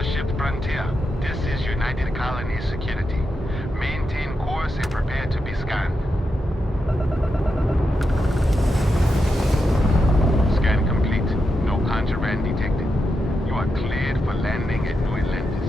Starship Frontier. This is United Colony Security. Maintain course and prepare to be scanned. Scan complete. No contraband detected. You are cleared for landing at New Atlantis.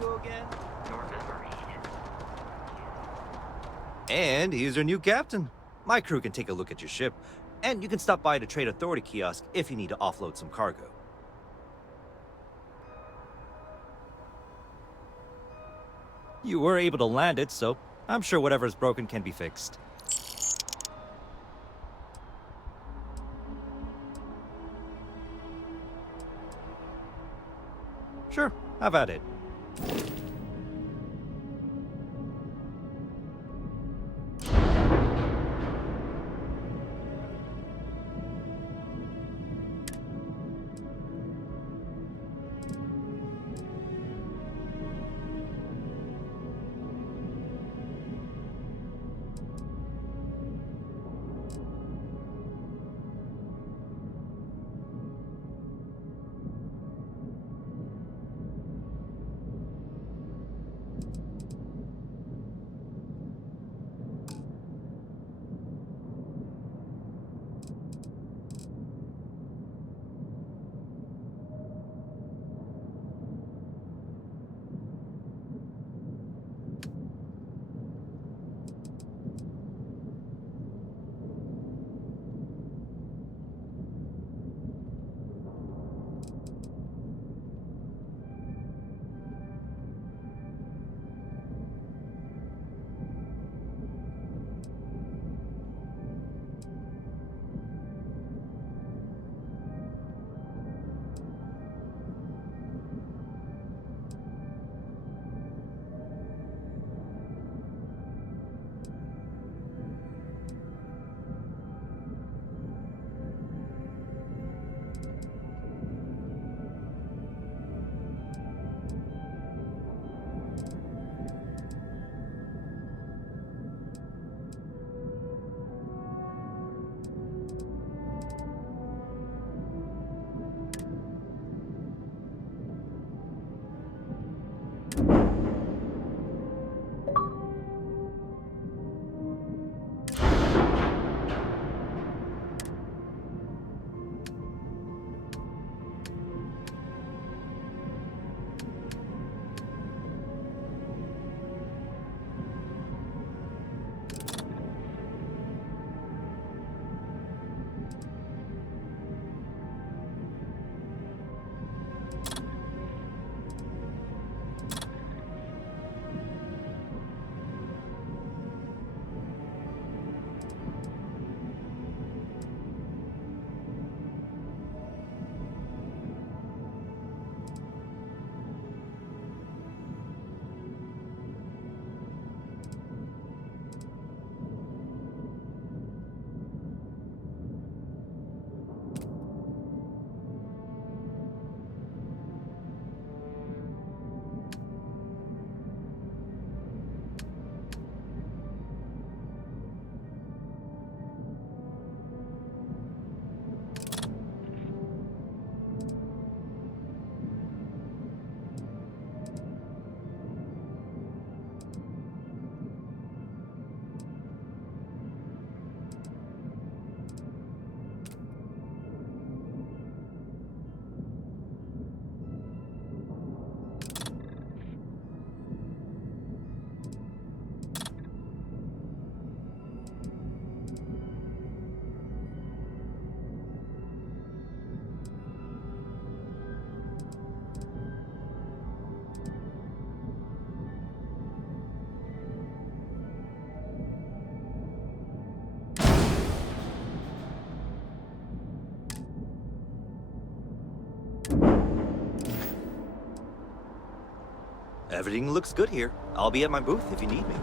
go again? And he's your new captain. My crew can take a look at your ship, and you can stop by the Trade Authority kiosk if you need to offload some cargo. You were able to land it, so I'm sure whatever's broken can be fixed. Sure, have at it. Everything looks good here. I'll be at my booth if you need me.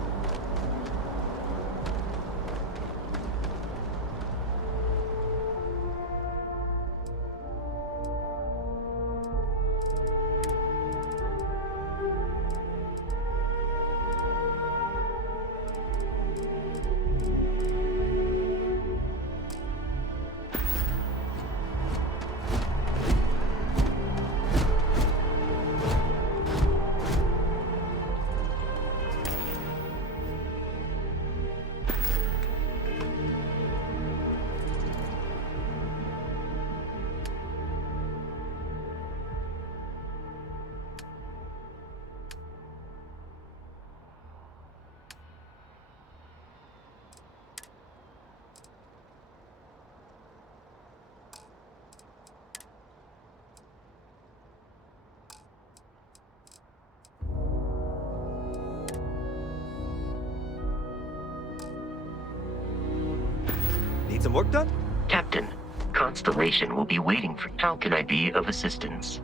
Need some work done? Captain, Constellation will be waiting for... How can I be of assistance?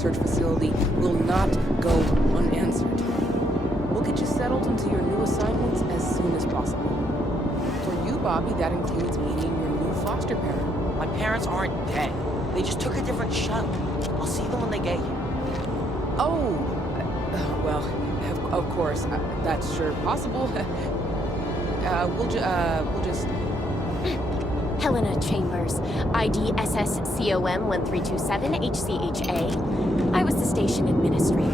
research facility will not go unanswered. We'll get you settled into your new assignments as soon as possible. For you, Bobby, that includes meeting your new foster parent. My parents aren't dead. They just took a different shuttle. I'll see them when they get here. Oh, well, of course, that's sure possible. We'll just... Helena Chambers, ID SSCOM 1327 HCHA. I was the station administrator.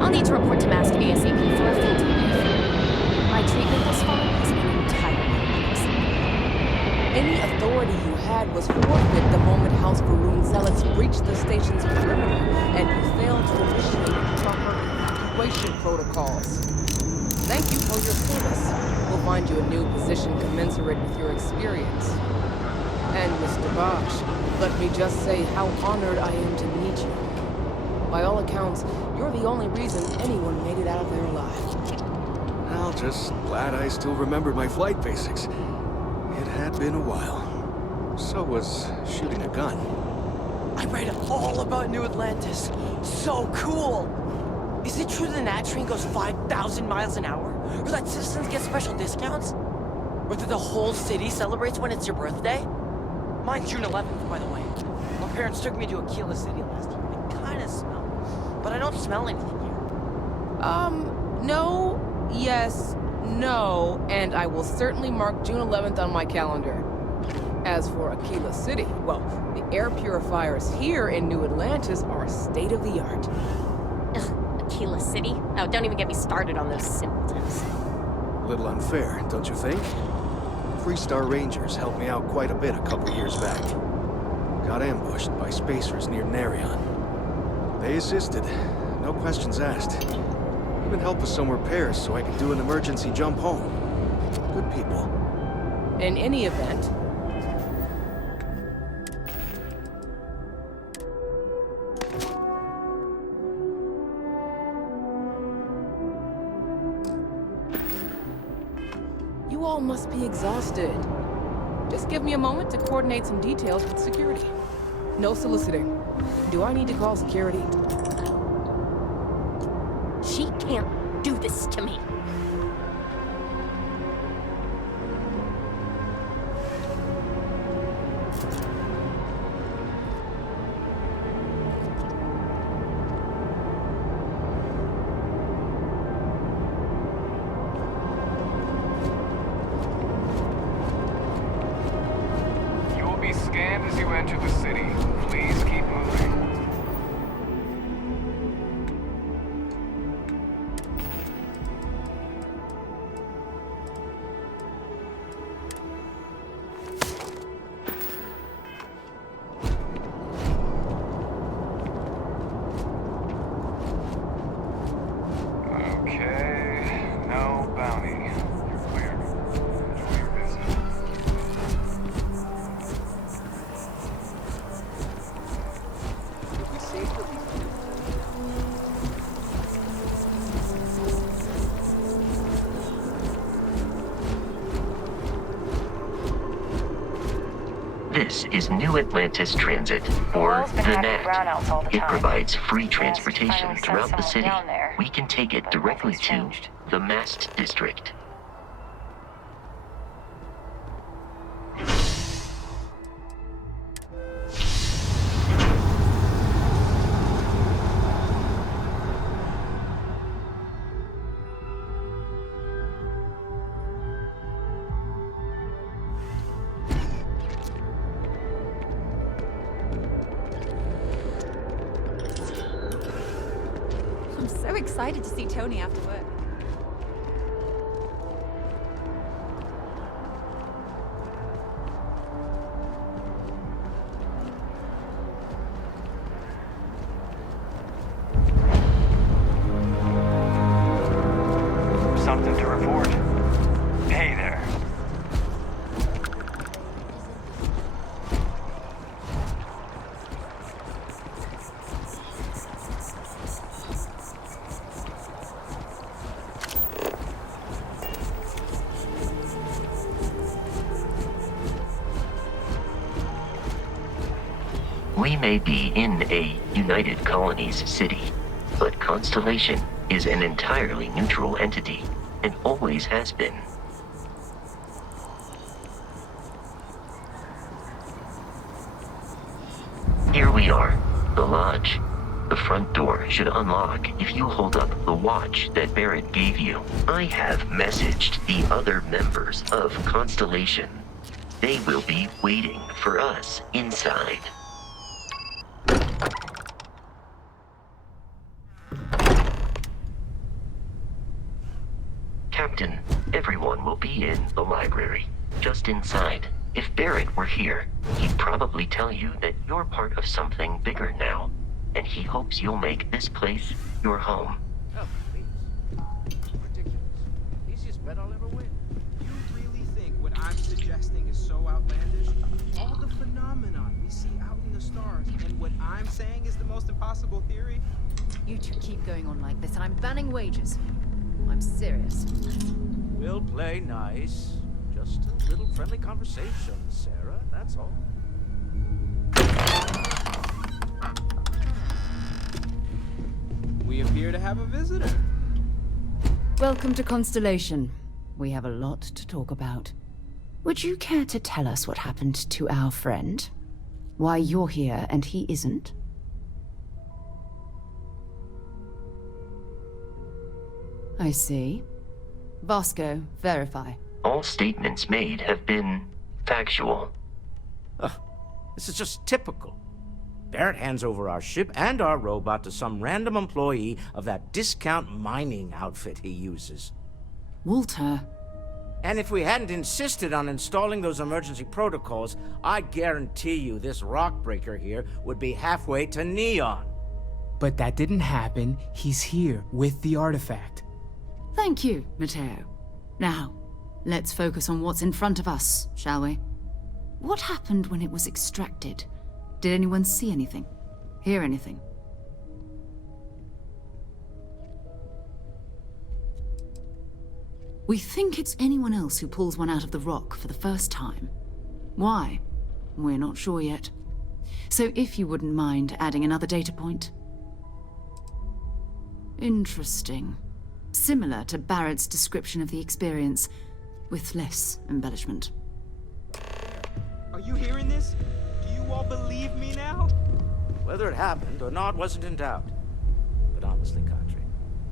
I'll need to report to Master ASAP for a field debrief. My treatment thus far has been entirely unacceptable. Any authority you had was forfeit the moment House Varun zealots breached the station's perimeter, and you failed to initiate proper evacuation protocols. Thank you for your service. We'll find you a new position commensurate with your experience. And Mr. Bosch, let me just say how honored I am to meet you. By all accounts, you're the only reason anyone made it out of there alive. Well, just glad I still remembered my flight basics. It had been a while. So was shooting a gun. I read all about New Atlantis. So cool! Is it true the Nat train goes 5,000 miles an hour? Or that citizens get special discounts? Or that the whole city celebrates when it's your birthday? Mine's June 11th, by the way. My parents took me to Aquila City last year. I kinda smell. But I don't smell anything here. No, yes, no, and I will certainly mark June 11th on my calendar. As for Aquila City, well, the air purifiers here in New Atlantis are state-of-the-art. Ugh, Aquila City? Oh, don't even get me started on those simpletons. A little unfair, don't you think? Three-star Rangers helped me out quite a bit a couple years back. Got ambushed by spacers near Narion. They assisted, no questions asked. Even helped with some repairs so I could do an emergency jump home. Good people. In any event, you all must be exhausted. Just give me a moment to coordinate some details with security. No soliciting. Do I need to call security? She can't do this to me. You will be scanned as you enter the city. This is New Atlantis Transit, or Wall's been the hacked with NAT. brownouts all the It time. provides free Yes, transportation finally sent throughout the someone city. down there, We can take it but directly nothing's to changed. the Mast District. I'm so excited to see Tony after work. Something to report. Hey there. We may be in a United Colonies city, but Constellation is an entirely neutral entity, and always has been. Here we are, the lodge. The front door should unlock if you hold up the watch that Barrett gave you. I have messaged the other members of Constellation. They will be waiting for us inside. Captain, everyone will be in the library, just inside. If Barrett were here, he'd probably tell you that you're part of something bigger now, and he hopes you'll make this place your home. Oh, please. It's ridiculous. Easiest bet I'll ever win. You really think what I'm suggesting is so outlandish? All the phenomenon we see out in the stars, and what I'm saying is the most impossible theory? You two keep going on like this, and I'm banning wages. I'm serious. We'll play nice. Just a little friendly conversation, Sarah, that's all. We appear to have a visitor. Welcome to Constellation. We have a lot to talk about. Would you care to tell us what happened to our friend? Why you're here and he isn't? I see. Vasco, verify. All statements made have been factual. This is just typical. Barrett hands over our ship and our robot to some random employee of that discount mining outfit he uses. Walter. And if we hadn't insisted on installing those emergency protocols, I guarantee you this rock breaker here would be halfway to Neon. But that didn't happen. He's here with the artifact. Thank you, Matteo. Now, let's focus on what's in front of us, shall we? What happened when it was extracted? Did anyone see anything? Hear anything? We think it's anyone else who pulls one out of the rock for the first time. Why? We're not sure yet. So if you wouldn't mind adding another data point. Interesting. Similar to Barrett's description of the experience, with less embellishment. Are you hearing this? Do you all believe me now? Whether it happened or not wasn't in doubt. But honestly, Katri,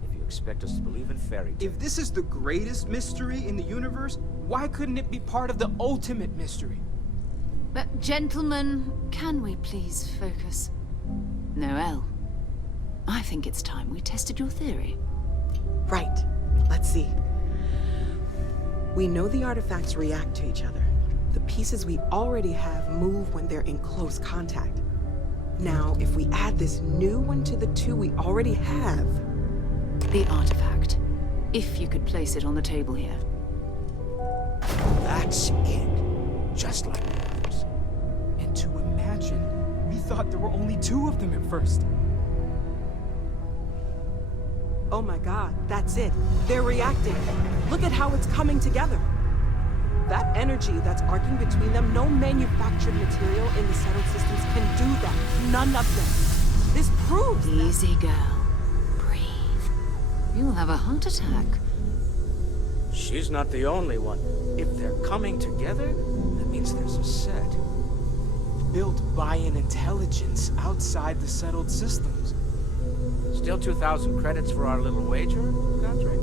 if you expect us to believe in fairy tales... If this is the greatest mystery in the universe, why couldn't it be part of the ultimate mystery? But gentlemen, can we please focus? Noel, I think it's time we tested your theory. Right. Let's see. We know the artifacts react to each other. The pieces we already have move when they're in close contact. Now, if we add this new one to the two we already have... The artifact. If you could place it on the table here. That's it. Just like the others. And to imagine, we thought there were only two of them at first. Oh my god, that's it. They're reacting. Look at how it's coming together. That energy that's arcing between them, no manufactured material in the settled systems can do that. None of them. This proves that. Easy, girl. Breathe. You'll have a heart attack. She's not the only one. If they're coming together, that means there's a set. Built by an intelligence outside the settled systems. Still 2,000 credits for our little wager, Godric?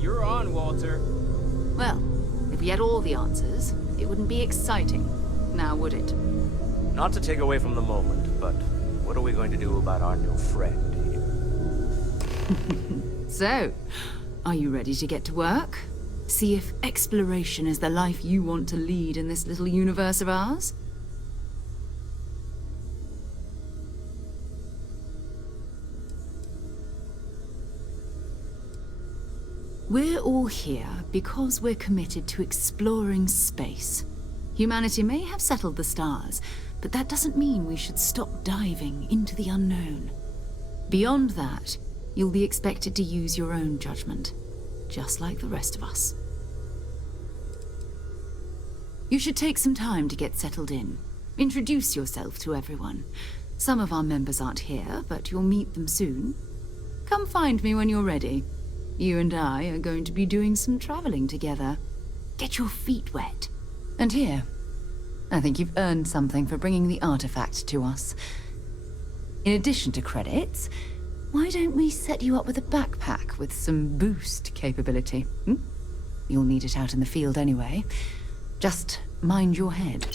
You're on, Walter. Well, if we had all the answers, it wouldn't be exciting. Now, would it? Not to take away from the moment, but what are we going to do about our new friend here? So, are you ready to get to work? See if exploration is the life you want to lead in this little universe of ours? We're all here because we're committed to exploring space. Humanity may have settled the stars, but that doesn't mean we should stop diving into the unknown. Beyond that, you'll be expected to use your own judgment, just like the rest of us. You should take some time to get settled in. Introduce yourself to everyone. Some of our members aren't here, but you'll meet them soon. Come find me when you're ready. You and I are going to be doing some traveling together. Get your feet wet. And here, I think you've earned something for bringing the artifact to us. In addition to credits, why don't we set you up with a backpack with some boost capability? You'll need it out in the field anyway. Just mind your head.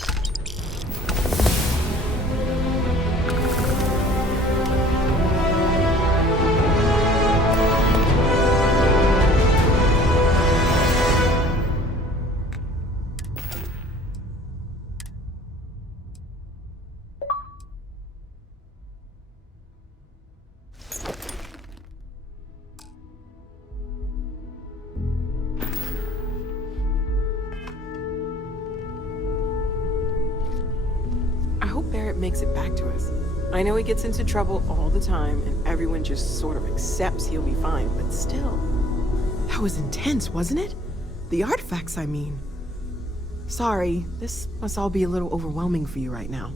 Makes it back to us. I know he gets into trouble all the time, and everyone just sort of accepts he'll be fine, but still. That was intense, wasn't it? The artifacts, I mean. Sorry, this must all be a little overwhelming for you right now.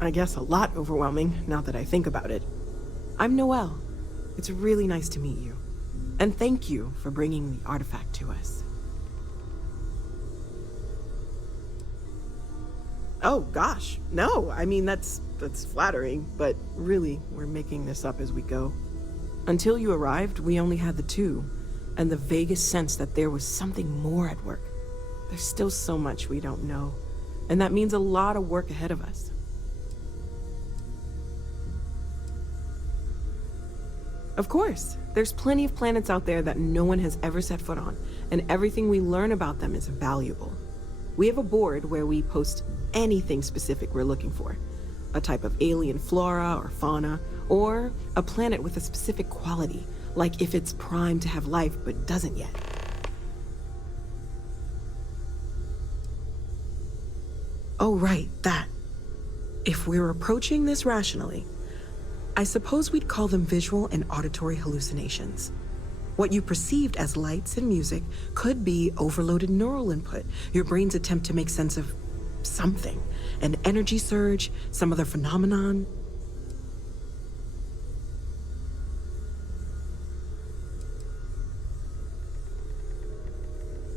I guess a lot overwhelming, now that I think about it. I'm Noelle. It's really nice to meet you. And thank you for bringing the artifact to us. Oh, gosh. No, I mean, that's flattering, but really, we're making this up as we go. Until you arrived, we only had the two, and the vaguest sense that there was something more at work. There's still so much we don't know, and that means a lot of work ahead of us. Of course, there's plenty of planets out there that no one has ever set foot on, and everything we learn about them is valuable. We have a board where we post anything specific we're looking for. A type of alien flora or fauna, or a planet with a specific quality, like if it's primed to have life but doesn't yet. Oh, right, that. If we're approaching this rationally, I suppose we'd call them visual and auditory hallucinations. What you perceived as lights and music could be overloaded neural input, your brain's attempt to make sense of something, an energy surge, some other phenomenon.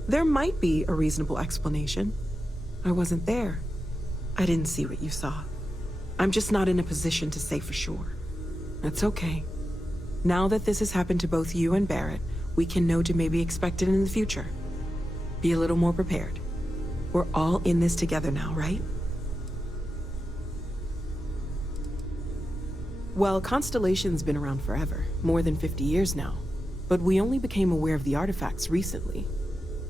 There might be a reasonable explanation. I wasn't there. I didn't see what you saw. I'm just not in a position to say for sure. That's okay. Now that this has happened to both you and Barrett, we can know to maybe expect it in the future. Be a little more prepared. We're all in this together now, right? Well, Constellation's been around forever, more than 50 years now. But we only became aware of the artifacts recently.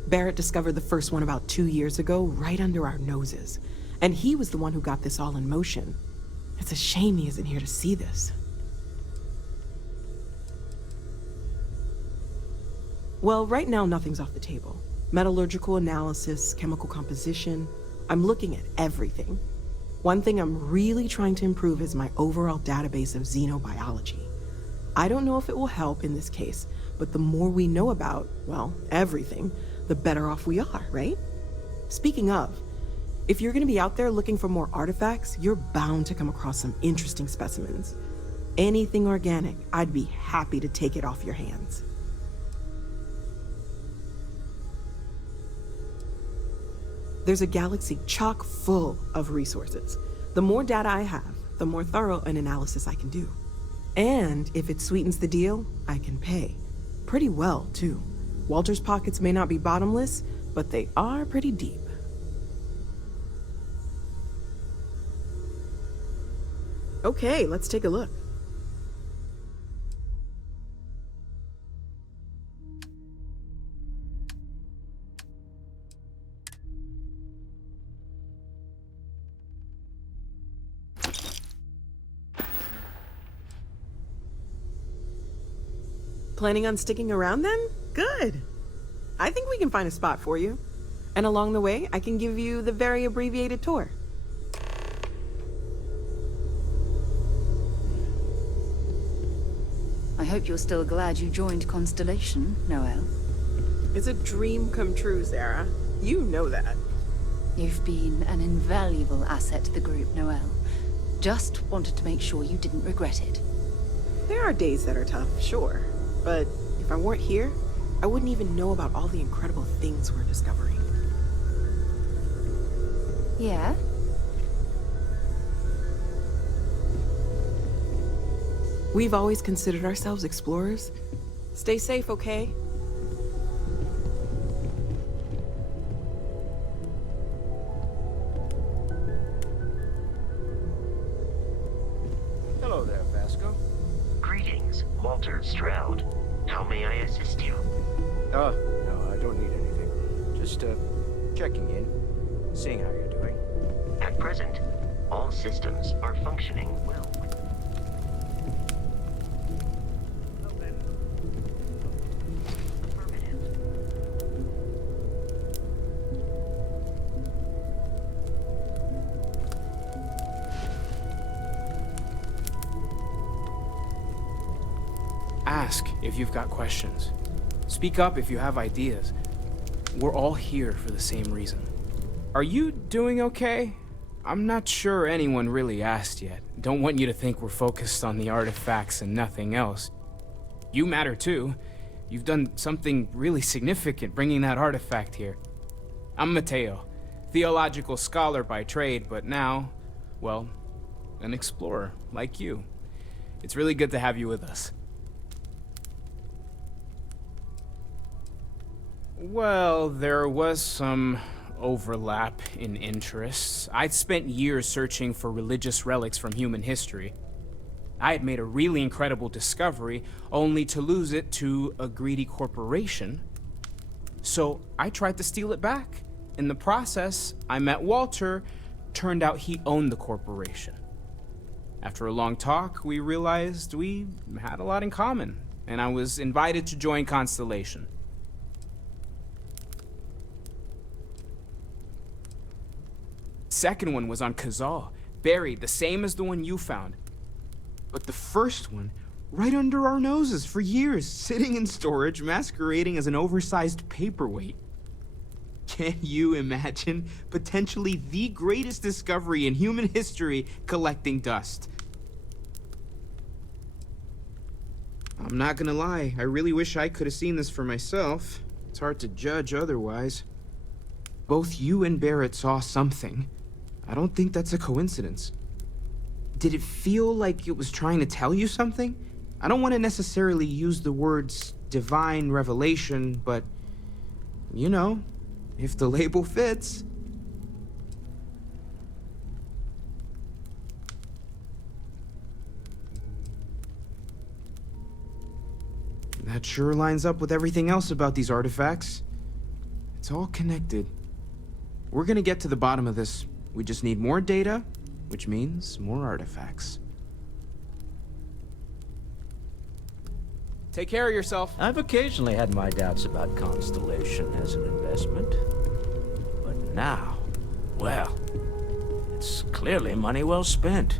Barrett discovered the first one about 2 years ago, right under our noses. And he was the one who got this all in motion. It's a shame he isn't here to see this. Well, right now, nothing's off the table. Metallurgical analysis, chemical composition. I'm looking at everything. One thing I'm really trying to improve is my overall database of xenobiology. I don't know if it will help in this case, but the more we know about, well, everything, the better off we are, right? Speaking of, if you're gonna be out there looking for more artifacts, you're bound to come across some interesting specimens. Anything organic, I'd be happy to take it off your hands. There's a galaxy chock full of resources. The more data I have, the more thorough an analysis I can do. And if it sweetens the deal, I can pay. Pretty well, too. Walter's pockets may not be bottomless, but they are pretty deep. Okay, let's take a look. Planning on sticking around then? Good. I think we can find a spot for you. And along the way, I can give you the very abbreviated tour. I hope you're still glad you joined Constellation, Noel. It's a dream come true, Sarah. You know that. You've been an invaluable asset to the group, Noel. Just wanted to make sure you didn't regret it. There are days that are tough, sure. But if I weren't here, I wouldn't even know about all the incredible things we're discovering. Yeah? We've always considered ourselves explorers. Stay safe, okay? Hello there, Vasco. Greetings, Walter Stroud. How may I assist you? No, I don't need anything. Just, checking in, seeing how you're doing. At present, all systems are functioning well. Ask if you've got questions. Speak up if you have ideas. We're all here for the same reason. Are you doing okay? I'm not sure anyone really asked yet. Don't want you to think we're focused on the artifacts and nothing else. You matter too. You've done something really significant bringing that artifact here. I'm Mateo, theological scholar by trade, but now, well, an explorer like you. It's really good to have you with us. Well, there was some overlap in interests. I'd spent years searching for religious relics from human history. I had made a really incredible discovery, only to lose it to a greedy corporation. So I tried to steal it back. In the process, I met Walter. Turned out he owned the corporation. After a long talk, we realized we had a lot in common, and I was invited to join Constellation. Second one was on Kazal, buried, the same as the one you found. But the first one, right under our noses for years, sitting in storage, masquerading as an oversized paperweight. Can you imagine potentially the greatest discovery in human history collecting dust? I'm not gonna lie, I really wish I could have seen this for myself. It's hard to judge otherwise. Both you and Barrett saw something. I don't think that's a coincidence. Did it feel like it was trying to tell you something? I don't want to necessarily use the words divine revelation, but, you know, if the label fits. That sure lines up with everything else about these artifacts. It's all connected. We're gonna get to the bottom of this. We just need more data, which means more artifacts. Take care of yourself. I've occasionally had my doubts about Constellation as an investment. But now, well, it's clearly money well spent.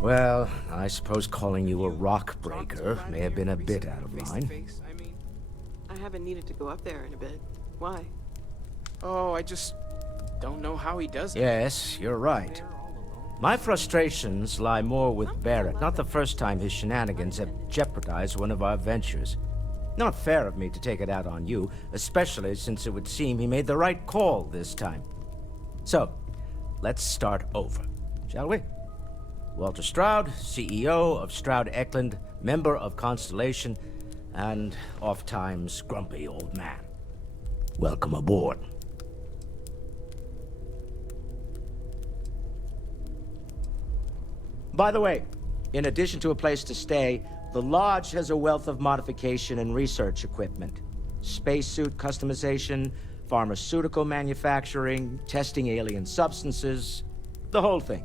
Well, I suppose calling you a rock breaker may have been a bit out of line. I haven't needed to go up there in a bit. Why? Oh, I just don't know how he does it. Yes, you're right. My frustrations lie more with Barrett. Not the first time his shenanigans have jeopardized one of our ventures. Not fair of me to take it out on you, especially since it would seem he made the right call this time. So, let's start over, shall we? Walter Stroud, CEO of Stroud Eklund, member of Constellation, and oft-times grumpy old man. Welcome aboard. By the way, in addition to a place to stay, the Lodge has a wealth of modification and research equipment. Spacesuit customization, pharmaceutical manufacturing, testing alien substances, the whole thing.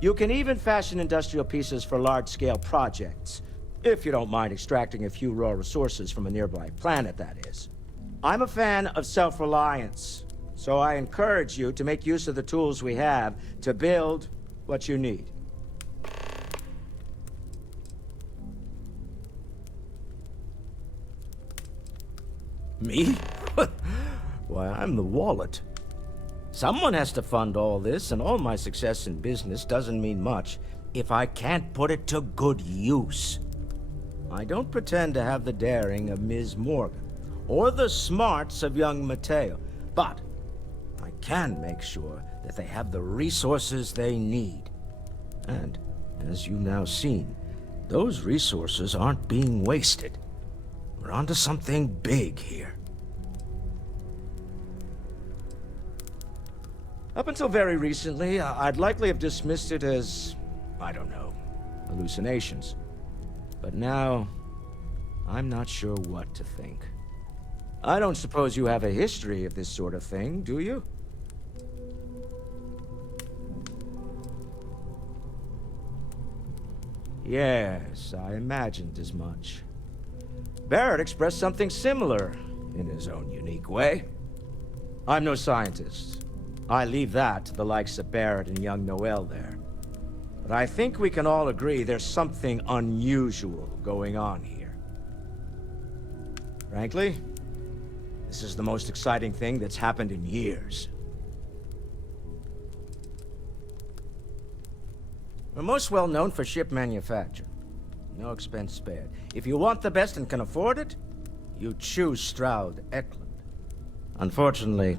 You can even fashion industrial pieces for large-scale projects, if you don't mind extracting a few raw resources from a nearby planet, that is. I'm a fan of self-reliance, so I encourage you to make use of the tools we have to build what you need. Me? Why, I'm the wallet. Someone has to fund all this, and all my success in business doesn't mean much if I can't put it to good use. I don't pretend to have the daring of Ms. Morgan, or the smarts of young Mateo, but I can make sure that they have the resources they need. And, as you've now seen, those resources aren't being wasted. We're onto something big here. Up until very recently, I'd likely have dismissed it as, I don't know, hallucinations. But now, I'm not sure what to think. I don't suppose you have a history of this sort of thing, do you? Yes, I imagined as much. Barrett expressed something similar, in his own unique way. I'm no scientist. I leave that to the likes of Barrett and young Noel there. But I think we can all agree there's something unusual going on here. Frankly, this is the most exciting thing that's happened in years. We're most well known for ship manufacture. No expense spared. If you want the best and can afford it, you choose Stroud Eklund. Unfortunately,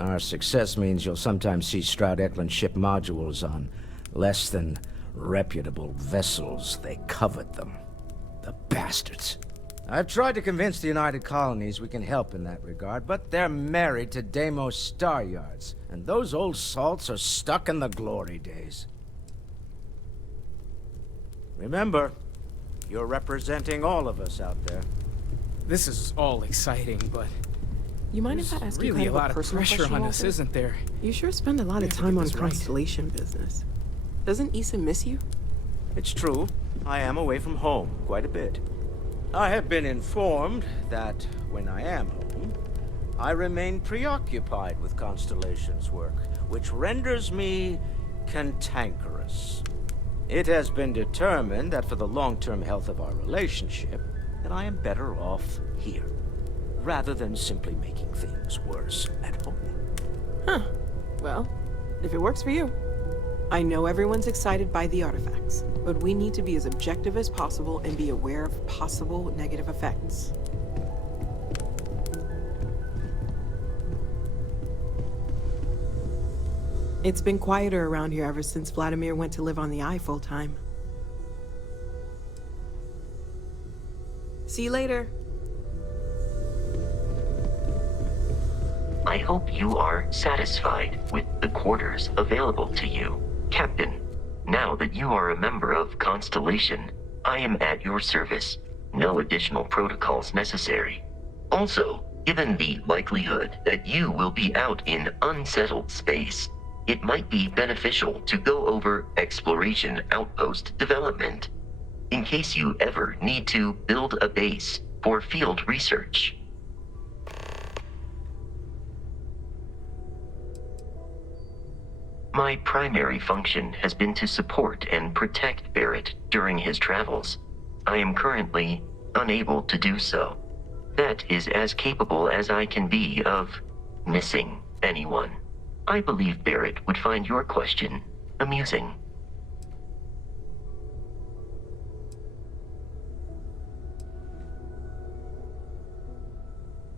our success means you'll sometimes see Stroud Eklund ship modules on less than reputable vessels. They covet them. The bastards. I've tried to convince the United Colonies we can help in that regard, but they're married to Deimos Star Yards, and those old salts are stuck in the glory days. Remember, you're representing all of us out there. This is all exciting, but You mind if I ask you really kind a lot of of personal pressure question, on Walter? us, isn't there? You sure spend a lot We of have to time get on this right. Constellation business. Doesn't Issa miss you? It's true. I am away from home quite a bit. I have been informed that when I am home, I remain preoccupied with Constellation's work, which renders me cantankerous. It has been determined that for the long-term health of our relationship, that I am better off here, rather than simply making things worse at home. Huh. Well, if it works for you. I know everyone's excited by the artifacts, but we need to be as objective as possible and be aware of possible negative effects. It's been quieter around here ever since Vladimir went to live on the Eye full-time. See you later. I hope you are satisfied with the quarters available to you, Captain. Now that you are a member of Constellation, I am at your service. No additional protocols necessary. Also, given the likelihood that you will be out in unsettled space, it might be beneficial to go over exploration outpost development, in case you ever need to build a base for field research. My primary function has been to support and protect Barrett during his travels. I am currently unable to do so. That is as capable as I can be of missing anyone. I believe Barrett would find your question amusing.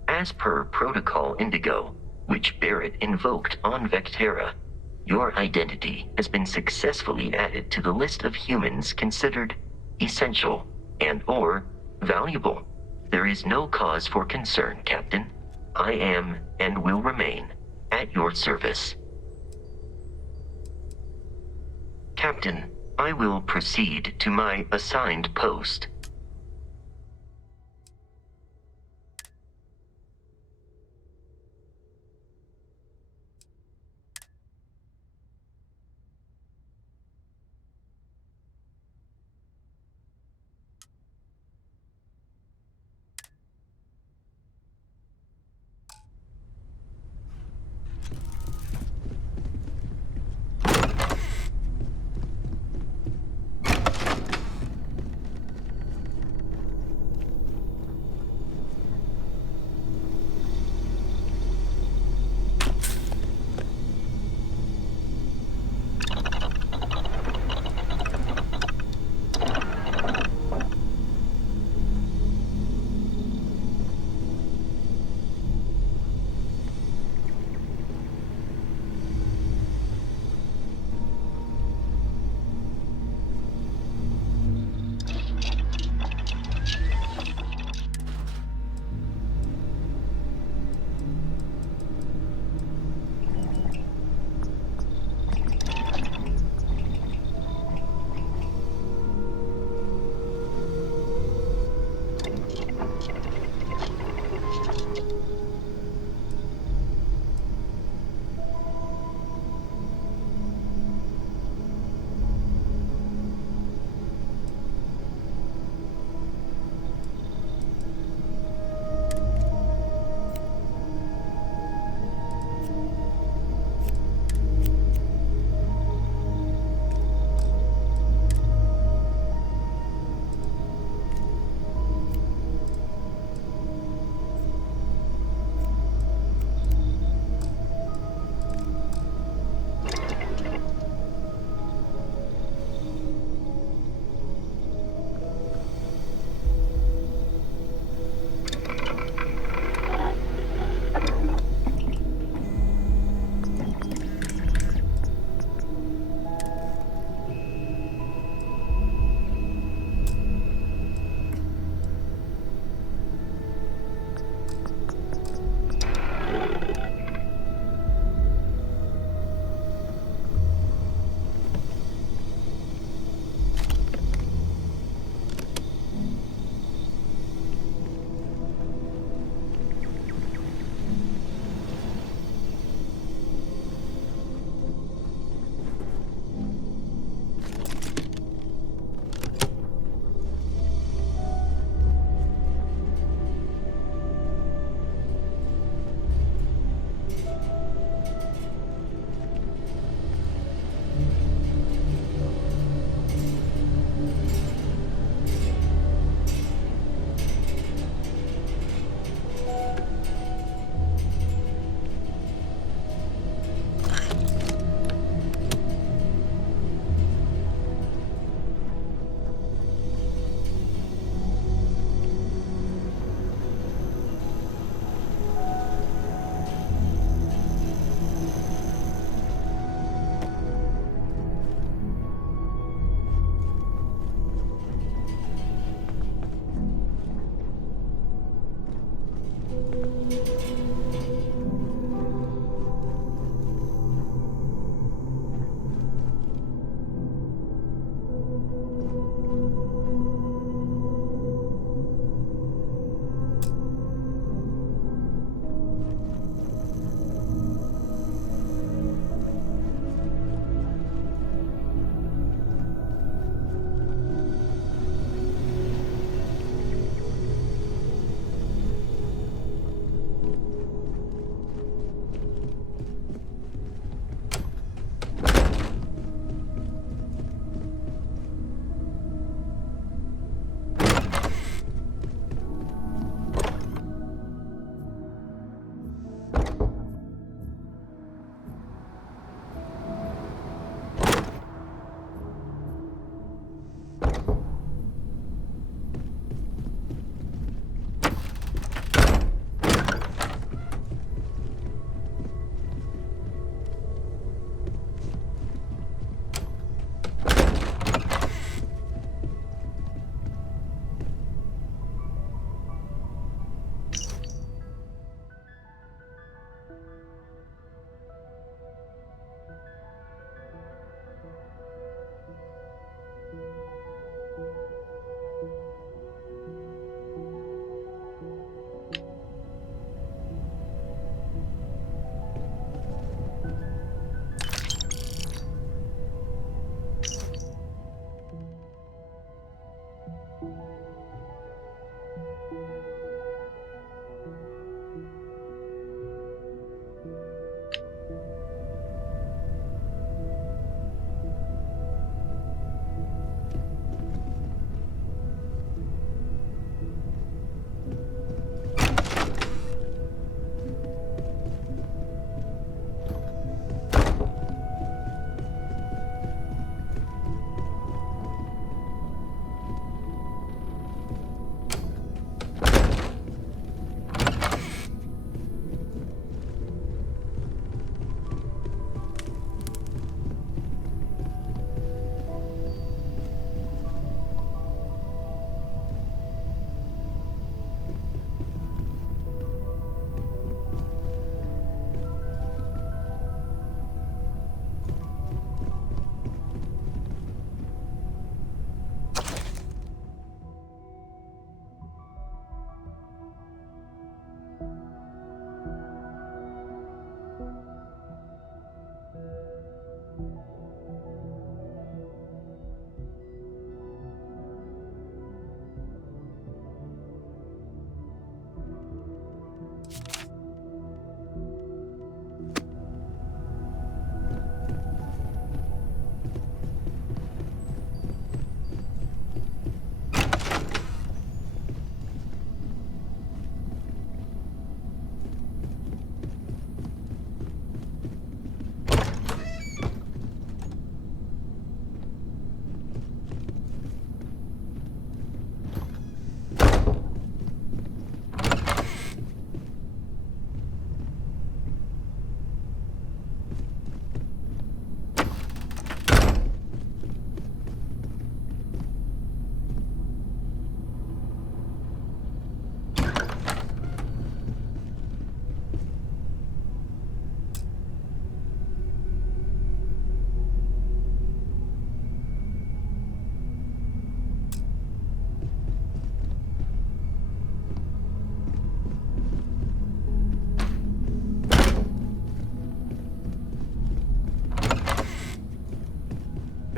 As per Protocol Indigo, which Barrett invoked on Vectera, your identity has been successfully added to the list of humans considered essential and/or valuable. There is no cause for concern, Captain. I am and will remain at your service. Captain, I will proceed to my assigned post.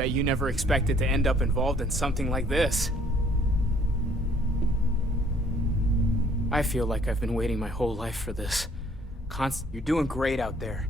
Bet you never expected to end up involved in something like this. I feel like I've been waiting my whole life for this. You're doing great out there.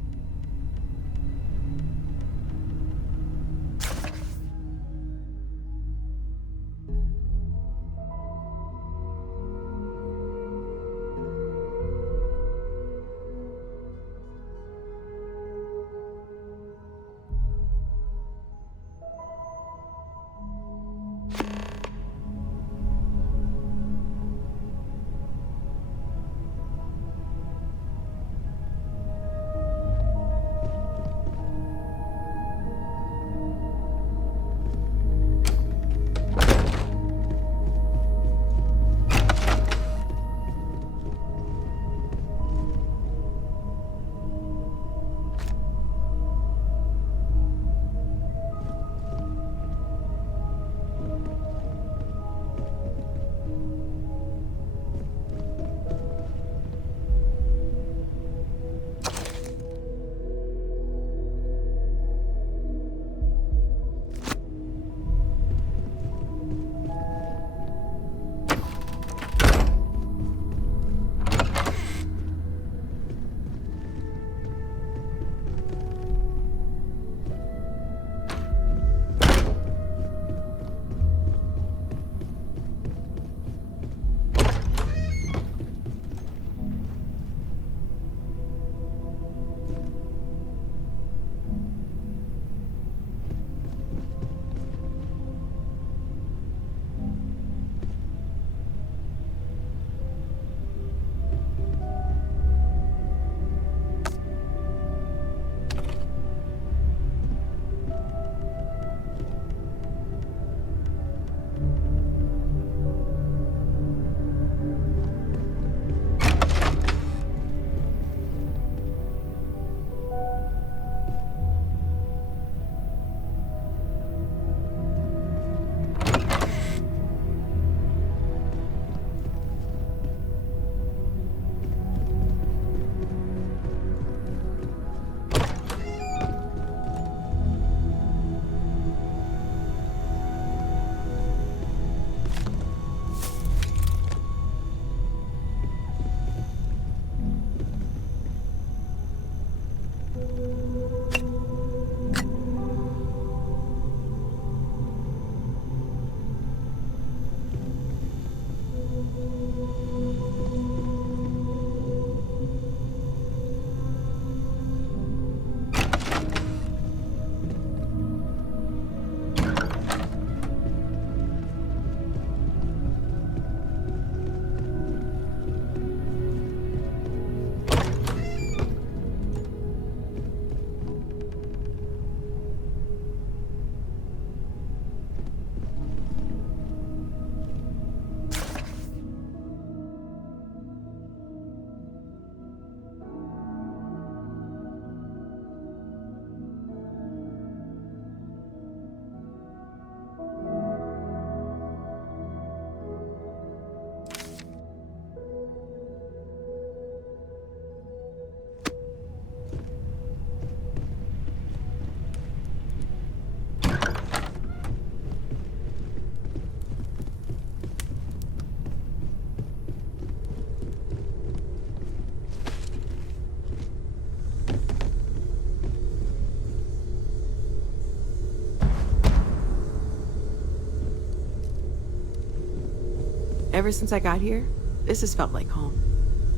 Ever since I got here, this has felt like home.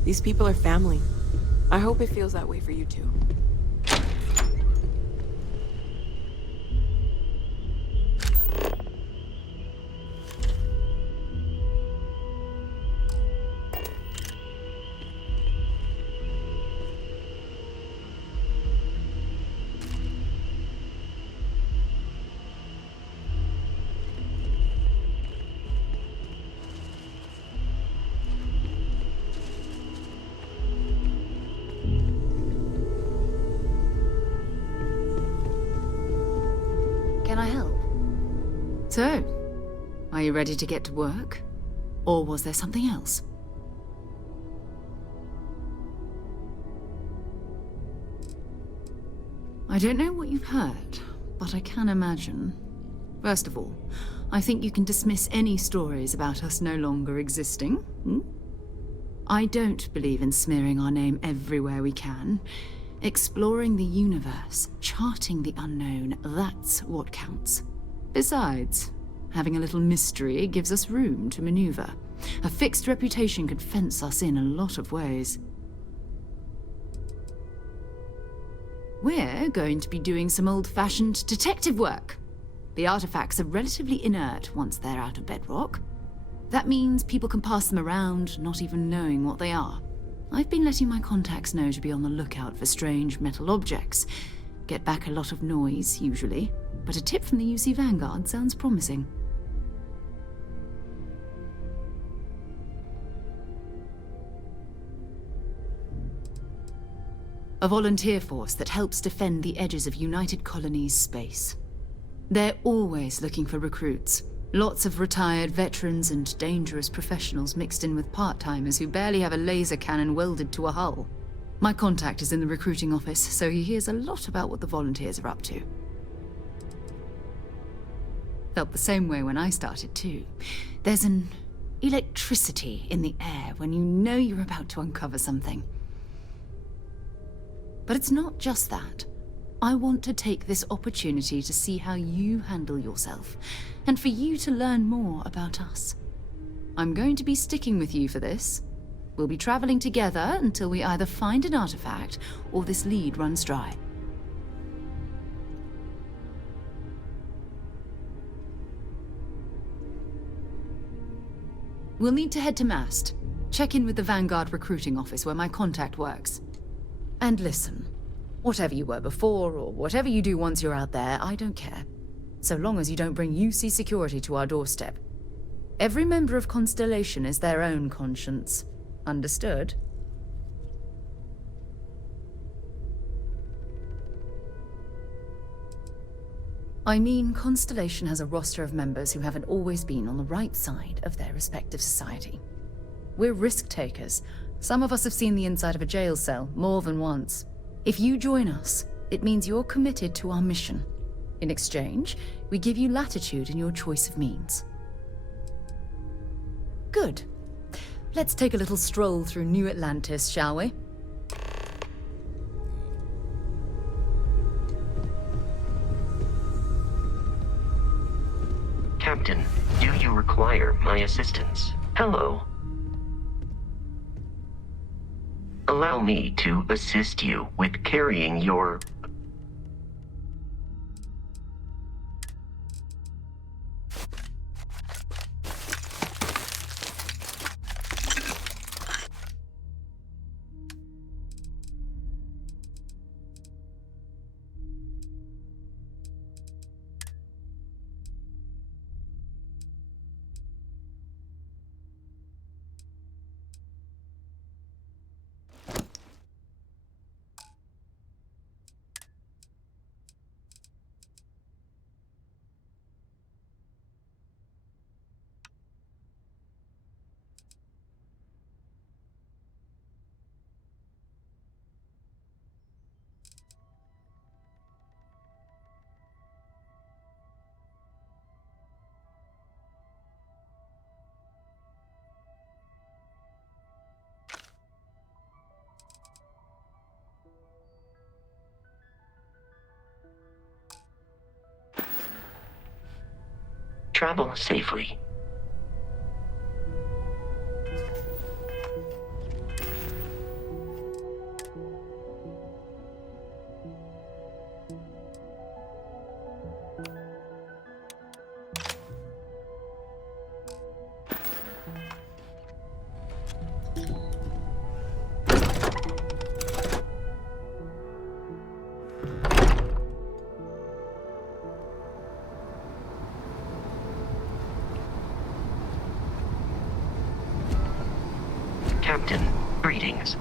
These people are family. I hope it feels that way for you too. Can I help? So, are you ready to get to work? Or was there something else? I don't know what you've heard, but I can imagine. First of all, I think you can dismiss any stories about us no longer existing. I don't believe in smearing our name everywhere we can. Exploring the universe, charting the unknown, that's what counts. Besides, having a little mystery gives us room to maneuver. A fixed reputation could fence us in a lot of ways. We're going to be doing some old-fashioned detective work. The artifacts are relatively inert once they're out of bedrock. That means people can pass them around, not even knowing what they are. I've been letting my contacts know to be on the lookout for strange metal objects. Get back a lot of noise, usually, but a tip from the UC Vanguard sounds promising. A volunteer force that helps defend the edges of United Colonies space. They're always looking for recruits. Lots of retired veterans and dangerous professionals mixed in with part-timers who barely have a laser cannon welded to a hull. My contact is in the recruiting office, so he hears a lot about what the volunteers are up to. Felt the same way when I started too. There's an electricity in the air when you know you're about to uncover something. But it's not just that. I want to take this opportunity to see how you handle yourself, and for you to learn more about us. I'm going to be sticking with you for this. We'll be traveling together until we either find an artifact or this lead runs dry. We'll need to head to Mast. Check in with the Vanguard recruiting office where my contact works. And listen, whatever you were before, or whatever you do once you're out there, I don't care. So long as you don't bring UC security to our doorstep. Every member of Constellation is their own conscience. Understood? I mean, Constellation has a roster of members who haven't always been on the right side of their respective society. We're risk takers. Some of us have seen the inside of a jail cell more than once. If you join us, it means you're committed to our mission. In exchange, we give you latitude in your choice of means. Good. Let's take a little stroll through New Atlantis, shall we? Captain, do you require my assistance? Hello. Allow me to assist you with carrying your... Travel safely. Captain, greetings.